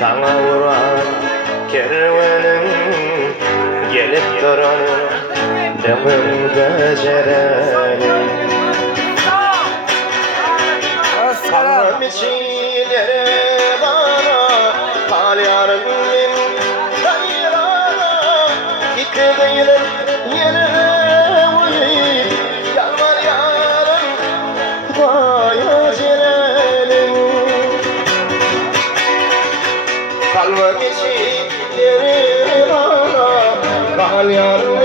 sana vuran kervanın gelip duranı demir gecerenin kalmam içileri bana kal yarımın gayrana gitti değilim yere uyuyup yalvar yarım kutaya cerenin kalmam içileri bana kal yarım